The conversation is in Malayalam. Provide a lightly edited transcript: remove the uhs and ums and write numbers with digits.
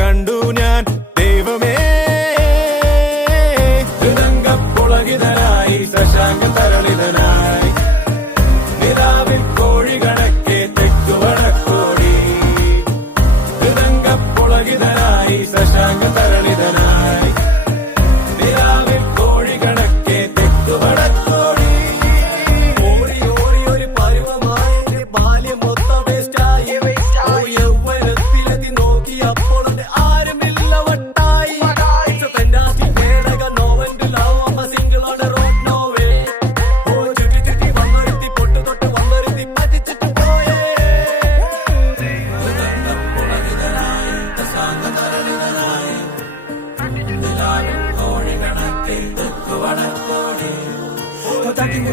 കണ്ടു ഞാൻ ദൈവമേ. ഹൃദംഗപ്പുളകിതനായി ശശാങ്ക തരളിതനായി നിലാവിൽ കോഴി കണക്കെ തെക്കുവടക്കോടി. ഹൃദംഗപ്പുളകിതനായി ശശാങ്ക തരളിതനായി നിലാവിൽ കോഴി കണക്കെ തെക്കുവടക്കോടി. ഓടി ഓടി ഒരു പരുവമായി ബാല്യം മൊത്തം വേസ്റ്റായി. യൗവനത്തിലെത്തി നോക്കി അപ്പോൾ ആരുമില്ല വട്ടായി. Attacking